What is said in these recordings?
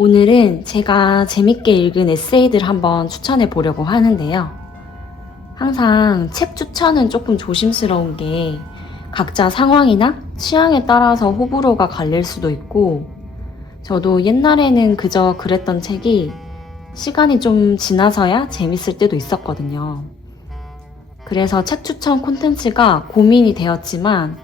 오늘은 제가 재밌게 읽은 에세이들 한번 추천해 보려고 하는데요. 항상 책 추천은 조금 조심스러운 게 각자 상황이나 취향에 따라서 호불호가 갈릴 수도 있고, 저도 옛날에는 그저 그랬던 책이 시간이 좀 지나서야 재밌을 때도 있었거든요. 그래서 책 추천 콘텐츠가 고민이 되었지만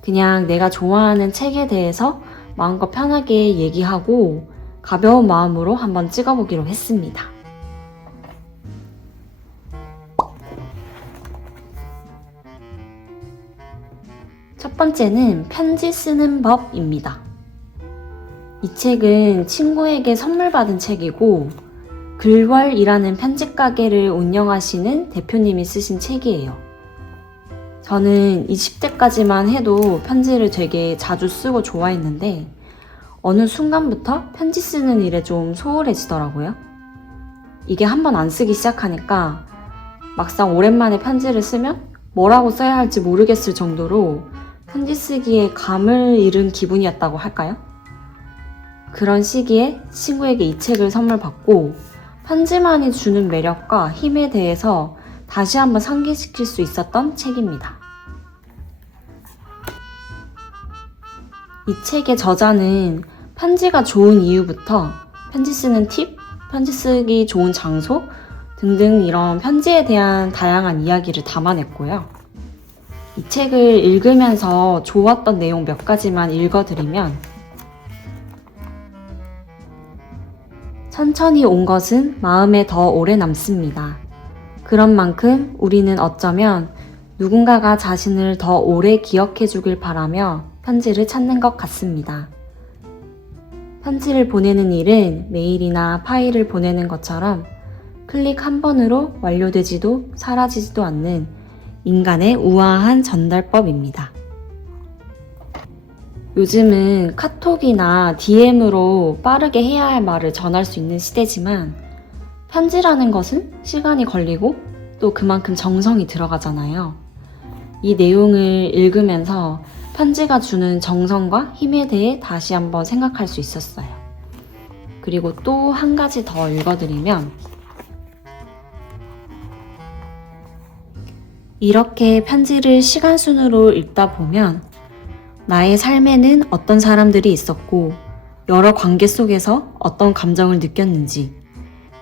그냥 내가 좋아하는 책에 대해서 마음껏 편하게 얘기하고 가벼운 마음으로 한번 찍어보기로 했습니다. 첫 번째는 편지 쓰는 법입니다. 이 책은 친구에게 선물 받은 책이고 글월이라는 편집 가게를 운영하시는 대표님이 쓰신 책이에요. 저는 20대까지만 해도 편지를 되게 자주 쓰고 좋아했는데 어느 순간부터 편지 쓰는 일에 좀 소홀해지더라고요. 이게 한번 안 쓰기 시작하니까 막상 오랜만에 편지를 쓰면 뭐라고 써야 할지 모르겠을 정도로 편지 쓰기에 감을 잃은 기분이었다고 할까요? 그런 시기에 친구에게 이 책을 선물 받고 편지만이 주는 매력과 힘에 대해서 다시 한번 상기시킬 수 있었던 책입니다. 이 책의 저자는 편지가 좋은 이유부터 편지 쓰는 팁, 편지 쓰기 좋은 장소 등등 이런 편지에 대한 다양한 이야기를 담아냈고요. 이 책을 읽으면서 좋았던 내용 몇 가지만 읽어드리면, 천천히 온 것은 마음에 더 오래 남습니다. 그런 만큼 우리는 어쩌면 누군가가 자신을 더 오래 기억해 주길 바라며 편지를 찾는 것 같습니다. 편지를 보내는 일은 메일이나 파일을 보내는 것처럼 클릭 한 번으로 완료되지도 사라지지도 않는 인간의 우아한 전달법입니다. 요즘은 카톡이나 DM으로 빠르게 해야 할 말을 전할 수 있는 시대지만 편지라는 것은 시간이 걸리고 또 그만큼 정성이 들어가잖아요. 이 내용을 읽으면서 편지가 주는 정성과 힘에 대해 다시 한번 생각할 수 있었어요. 그리고 또 한 가지 더 읽어드리면, 이렇게 편지를 시간 순으로 읽다 보면 나의 삶에는 어떤 사람들이 있었고 여러 관계 속에서 어떤 감정을 느꼈는지,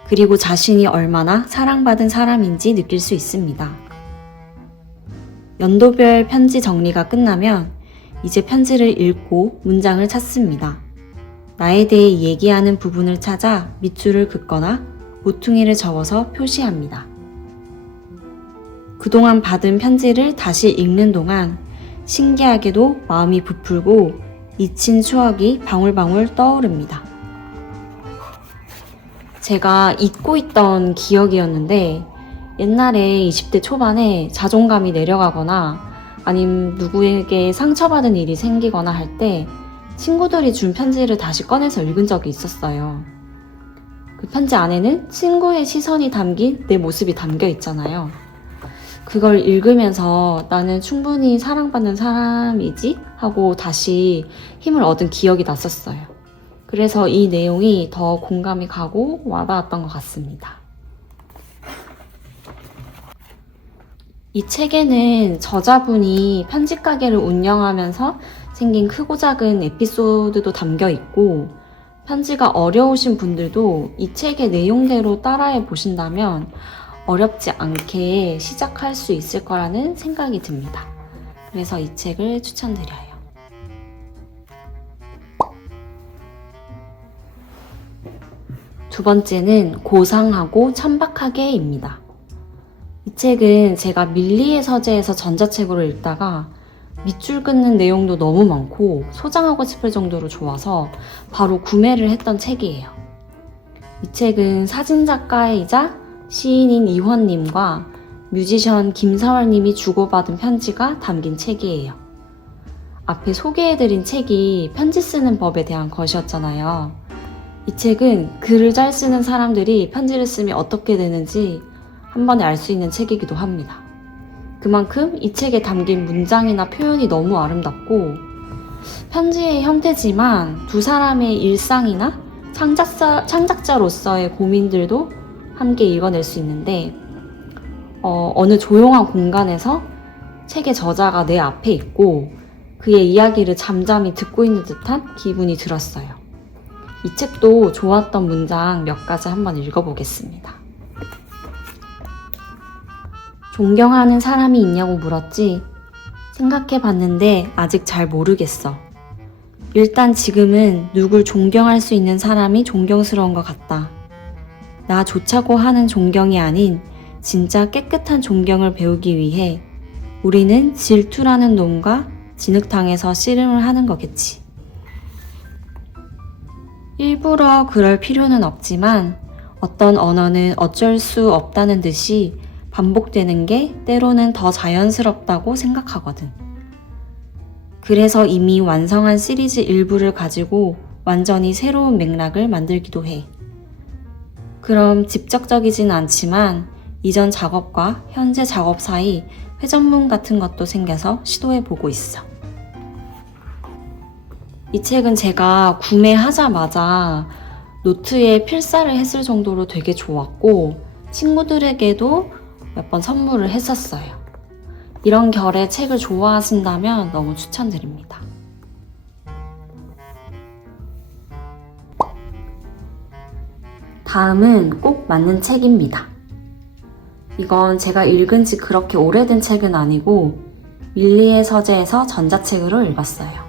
그리고 자신이 얼마나 사랑받은 사람인지 느낄 수 있습니다. 연도별 편지 정리가 끝나면 이제 편지를 읽고 문장을 찾습니다. 나에 대해 얘기하는 부분을 찾아 밑줄을 긋거나 모퉁이를 적어서 표시합니다. 그동안 받은 편지를 다시 읽는 동안 신기하게도 마음이 부풀고 잊힌 추억이 방울방울 떠오릅니다. 제가 잊고 있던 기억이었는데 옛날에 20대 초반에 자존감이 내려가거나 아니면 누구에게 상처받은 일이 생기거나 할 때 친구들이 준 편지를 다시 꺼내서 읽은 적이 있었어요. 그 편지 안에는 친구의 시선이 담긴 내 모습이 담겨 있잖아요. 그걸 읽으면서 나는 충분히 사랑받는 사람이지? 하고 다시 힘을 얻은 기억이 났었어요. 그래서 이 내용이 더 공감이 가고 와닿았던 것 같습니다. 이 책에는 저자분이 편집가게를 운영하면서 생긴 크고 작은 에피소드도 담겨 있고 편지가 어려우신 분들도 이 책의 내용대로 따라해 보신다면 어렵지 않게 시작할 수 있을 거라는 생각이 듭니다. 그래서 이 책을 추천드려요. 두 번째는 고상하고 천박하게입니다. 이 책은 제가 밀리의 서재에서 전자책으로 읽다가 밑줄 긋는 내용도 너무 많고 소장하고 싶을 정도로 좋아서 바로 구매를 했던 책이에요. 이 책은 사진작가이자 시인인 이헌님과 뮤지션 김사월님이 주고받은 편지가 담긴 책이에요. 앞에 소개해드린 책이 편지 쓰는 법에 대한 것이었잖아요. 이 책은 글을 잘 쓰는 사람들이 편지를 쓰면 어떻게 되는지 한 번에 알 수 있는 책이기도 합니다. 그만큼 이 책에 담긴 문장이나 표현이 너무 아름답고 편지의 형태지만 두 사람의 일상이나 창작자로서의 고민들도 함께 읽어낼 수 있는데 어느 조용한 공간에서 책의 저자가 내 앞에 있고 그의 이야기를 잠잠히 듣고 있는 듯한 기분이 들었어요. 이 책도 좋았던 문장 몇 가지 한번 읽어보겠습니다. 존경하는 사람이 있냐고 물었지. 생각해봤는데 아직 잘 모르겠어. 일단 지금은 누굴 존경할 수 있는 사람이 존경스러운 것 같다. 나 좋자고 하는 존경이 아닌 진짜 깨끗한 존경을 배우기 위해 우리는 질투라는 놈과 진흙탕에서 씨름을 하는 거겠지. 일부러 그럴 필요는 없지만 어떤 언어는 어쩔 수 없다는 듯이 반복되는 게 때로는 더 자연스럽다고 생각하거든. 그래서 이미 완성한 시리즈 일부를 가지고 완전히 새로운 맥락을 만들기도 해. 그럼 직접적이진 않지만 이전 작업과 현재 작업 사이 회전문 같은 것도 생겨서 시도해보고 있어. 이 책은 제가 구매하자마자 노트에 필사를 했을 정도로 되게 좋았고 친구들에게도 몇 번 선물을 했었어요. 이런 결의 책을 좋아하신다면 너무 추천드립니다. 다음은 꼭 맞는 책입니다. 이건 제가 읽은 지 그렇게 오래된 책은 아니고 밀리의 서재에서 전자책으로 읽었어요.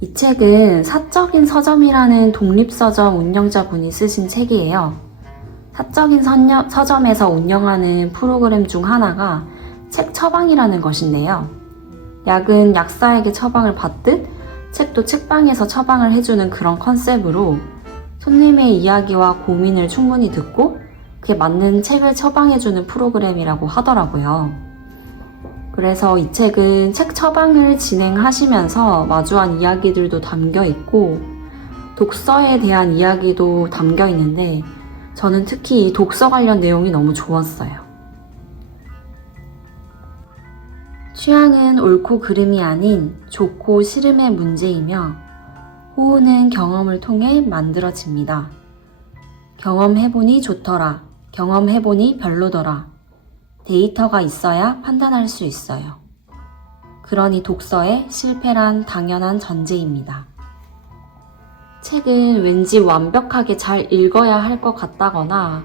이 책은 사적인 서점이라는 독립서점 운영자분이 쓰신 책이에요. 사적인 서점에서 운영하는 프로그램 중 하나가 책 처방이라는 것인데요. 약은 약사에게 처방을 받듯 책도 책방에서 처방을 해주는 그런 컨셉으로 손님의 이야기와 고민을 충분히 듣고 그에 맞는 책을 처방해주는 프로그램이라고 하더라고요. 그래서 이 책은 책 처방을 진행하시면서 마주한 이야기들도 담겨 있고 독서에 대한 이야기도 담겨 있는데 저는 특히 이 독서 관련 내용이 너무 좋았어요. 취향은 옳고 그름이 아닌 좋고 싫음의 문제이며 호우는 경험을 통해 만들어집니다. 경험해보니 좋더라. 경험해보니 별로더라. 데이터가 있어야 판단할 수 있어요. 그러니 독서의 실패란 당연한 전제입니다. 책은 왠지 완벽하게 잘 읽어야 할 것 같다거나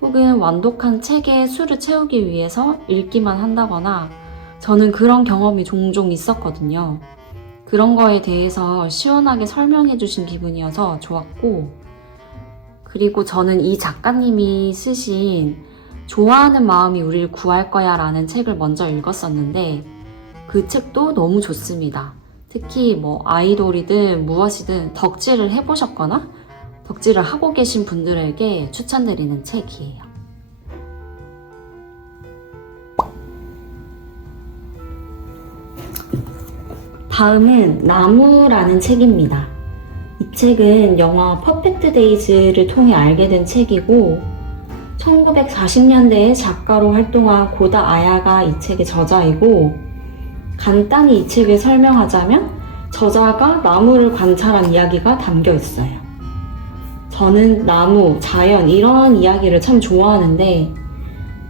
혹은 완독한 책의 수를 채우기 위해서 읽기만 한다거나 저는 그런 경험이 종종 있었거든요. 그런 거에 대해서 시원하게 설명해 주신 기분이어서 좋았고, 그리고 저는 이 작가님이 쓰신 좋아하는 마음이 우리를 구할 거야 라는 책을 먼저 읽었었는데 그 책도 너무 좋습니다. 특히 뭐 아이돌이든 무엇이든 덕질을 해보셨거나 덕질을 하고 계신 분들에게 추천드리는 책이에요. 다음은 나무라는 책입니다. 이 책은 영화 퍼펙트 데이즈를 통해 알게 된 책이고 1940년대에 작가로 활동한 고다 아야가 이 책의 저자이고, 간단히 이 책을 설명하자면 저자가 나무를 관찰한 이야기가 담겨 있어요. 저는 나무, 자연 이런 이야기를 참 좋아하는데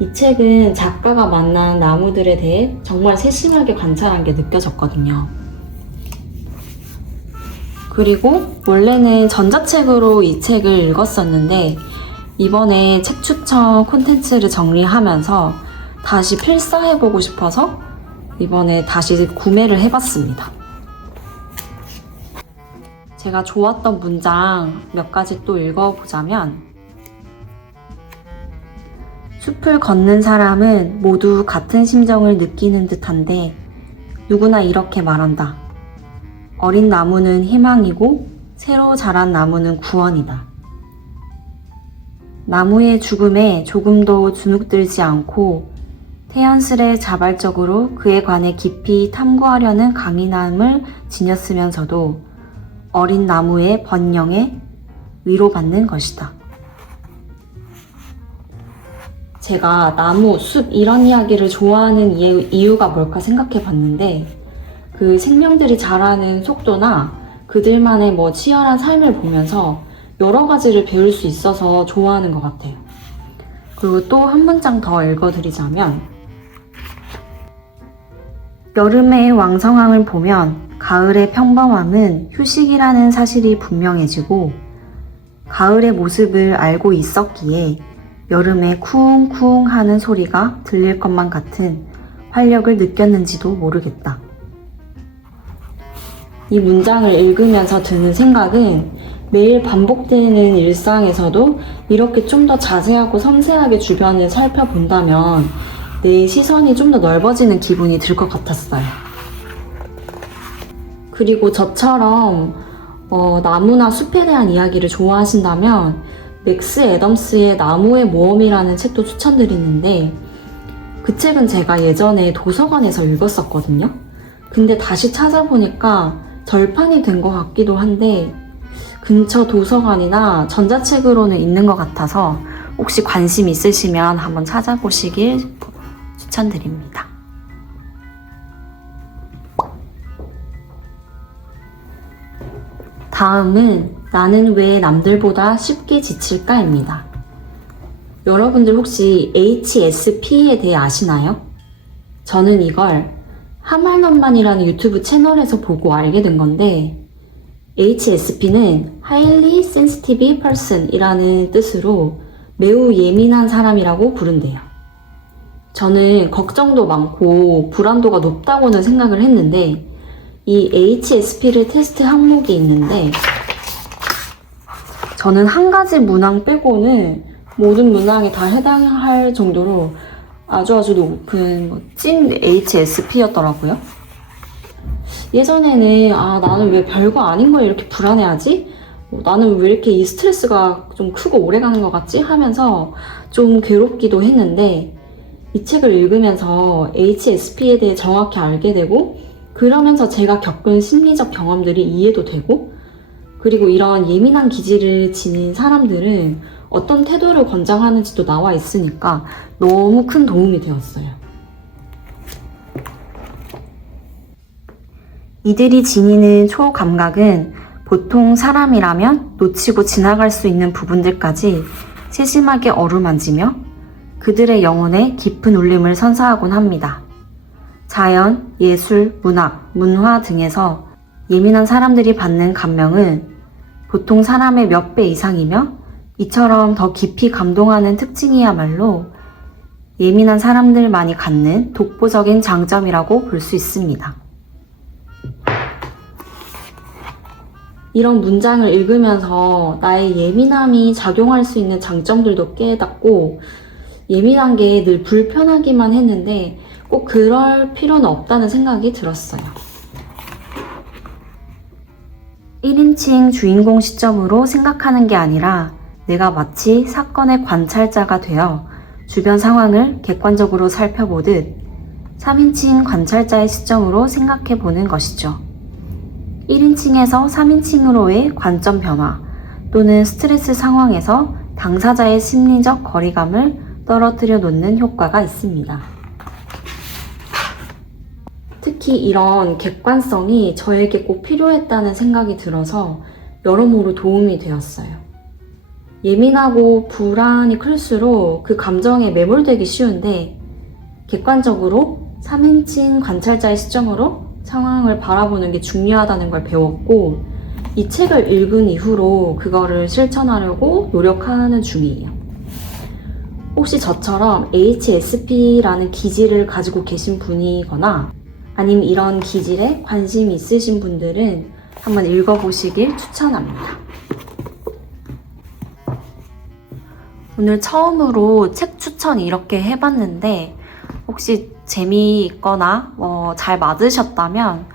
이 책은 작가가 만난 나무들에 대해 정말 세심하게 관찰한 게 느껴졌거든요. 그리고 원래는 전자책으로 이 책을 읽었었는데 이번에 책 추천 콘텐츠를 정리하면서 다시 필사해보고 싶어서 이번에 다시 구매를 해봤습니다. 제가 좋았던 문장 몇 가지 또 읽어보자면, 숲을 걷는 사람은 모두 같은 심정을 느끼는 듯한데 누구나 이렇게 말한다. 어린 나무는 희망이고 새로 자란 나무는 구원이다. 나무의 죽음에 조금도 주눅들지 않고 태연스레 자발적으로 그에 관해 깊이 탐구하려는 강인함을 지녔으면서도 어린 나무의 번영에 위로받는 것이다. 제가 나무, 숲 이런 이야기를 좋아하는 이유가 뭘까 생각해 봤는데 그 생명들이 자라는 속도나 그들만의 치열한 삶을 보면서 여러 가지를 배울 수 있어서 좋아하는 것 같아요. 그리고 또 한 문장 더 읽어드리자면, 여름의 왕성함을 보면 가을의 평범함은 휴식이라는 사실이 분명해지고 가을의 모습을 알고 있었기에 여름에 쿵쿵 하는 소리가 들릴 것만 같은 활력을 느꼈는지도 모르겠다. 이 문장을 읽으면서 드는 생각은 매일 반복되는 일상에서도 이렇게 좀 더 자세하고 섬세하게 주변을 살펴본다면 내 시선이 좀 더 넓어지는 기분이 들 것 같았어요. 그리고 저처럼 나무나 숲에 대한 이야기를 좋아하신다면 맥스 애덤스의 나무의 모험이라는 책도 추천드리는데, 그 책은 제가 예전에 도서관에서 읽었었거든요. 근데 다시 찾아보니까 절판이 된 것 같기도 한데 근처 도서관이나 전자책으로는 있는 것 같아서 혹시 관심 있으시면 한번 찾아보시길 추천드립니다. 다음은 나는 왜 남들보다 쉽게 지칠까입니다. 여러분들 혹시 HSP에 대해 아시나요? 저는 이걸 하말넘만이라는 유튜브 채널에서 보고 알게 된 건데, HSP는 Highly Sensitive Person 이라는 뜻으로 매우 예민한 사람이라고 부른대요. 저는 걱정도 많고 불안도가 높다고는 생각을 했는데 이 HSP를 테스트 항목이 있는데 저는 한 가지 문항 빼고는 모든 문항에 다 해당할 정도로 아주 높은 찐 HSP였더라고요. 예전에는 나는 왜 별거 아닌 거에 이렇게 불안해하지? 나는 왜 이렇게 이 스트레스가 좀 크고 오래가는 것 같지? 하면서 좀 괴롭기도 했는데 이 책을 읽으면서 HSP에 대해 정확히 알게 되고, 그러면서 제가 겪은 심리적 경험들이 이해도 되고, 그리고 이런 예민한 기질을 지닌 사람들은 어떤 태도를 권장하는지도 나와 있으니까 너무 큰 도움이 되었어요. 이들이 지니는 초감각은 보통 사람이라면 놓치고 지나갈 수 있는 부분들까지 세심하게 어루만지며 그들의 영혼에 깊은 울림을 선사하곤 합니다. 자연, 예술, 문학, 문화 등에서 예민한 사람들이 받는 감명은 보통 사람의 몇 배 이상이며 이처럼 더 깊이 감동하는 특징이야말로 예민한 사람들만이 갖는 독보적인 장점이라고 볼 수 있습니다. 이런 문장을 읽으면서 나의 예민함이 작용할 수 있는 장점들도 깨닫고 예민한 게 늘 불편하기만 했는데 꼭 그럴 필요는 없다는 생각이 들었어요. 1인칭 주인공 시점으로 생각하는 게 아니라 내가 마치 사건의 관찰자가 되어 주변 상황을 객관적으로 살펴보듯 3인칭 관찰자의 시점으로 생각해 보는 것이죠. 1인칭에서 3인칭으로의 관점 변화 또는 스트레스 상황에서 당사자의 심리적 거리감을 떨어뜨려 놓는 효과가 있습니다. 특히 이런 객관성이 저에게 꼭 필요했다는 생각이 들어서 여러모로 도움이 되었어요. 예민하고 불안이 클수록 그 감정에 매몰되기 쉬운데 객관적으로 3인칭 관찰자의 시점으로 상황을 바라보는 게 중요하다는 걸 배웠고 이 책을 읽은 이후로 그거를 실천하려고 노력하는 중이에요. 혹시 저처럼 HSP라는 기질을 가지고 계신 분이거나 아니면 이런 기질에 관심이 있으신 분들은 한번 읽어보시길 추천합니다. 오늘 처음으로 책 추천 이렇게 해봤는데 혹시 재미있거나 잘 맞으셨다면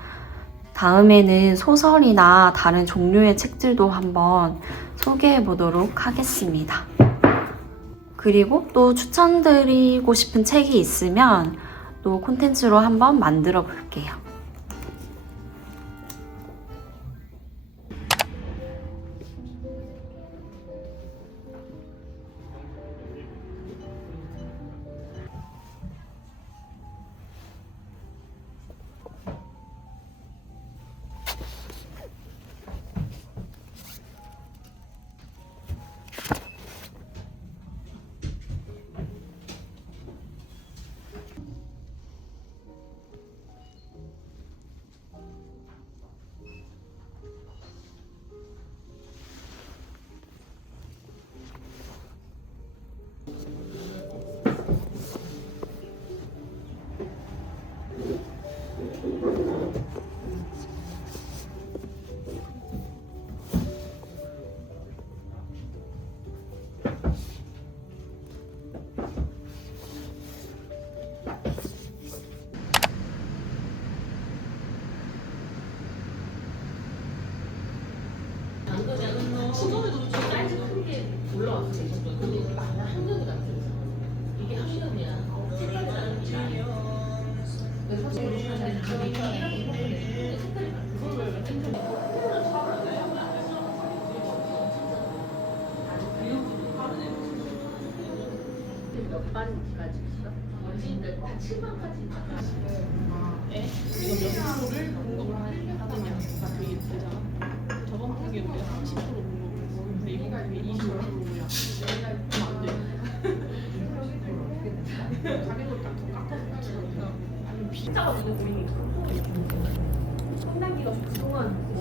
다음에는 소설이나 다른 종류의 책들도 한번 소개해보도록 하겠습니다. 그리고 또 추천드리고 싶은 책이 있으면 또 콘텐츠로 한번 만들어 볼게요. 시도에도 좀 사이즈 큰 게 올라왔어. 근데 한정이 나 이게 한정이야. 근데 사실 우리 사실 가격이 색깔이 그걸 몇 반까지 있어? 그러니까 다 7반까지 있잖아. 이거 몇 프로를 공급을 하느냐 그게 되잖아. 저번 같은 경우에 30% 공급을 근데 이번 같은 경우에 25%야. 그럼 안 돼. 가격을 딱더 깎아서 아니면 비싸가지고 우리 성단기가 좋지.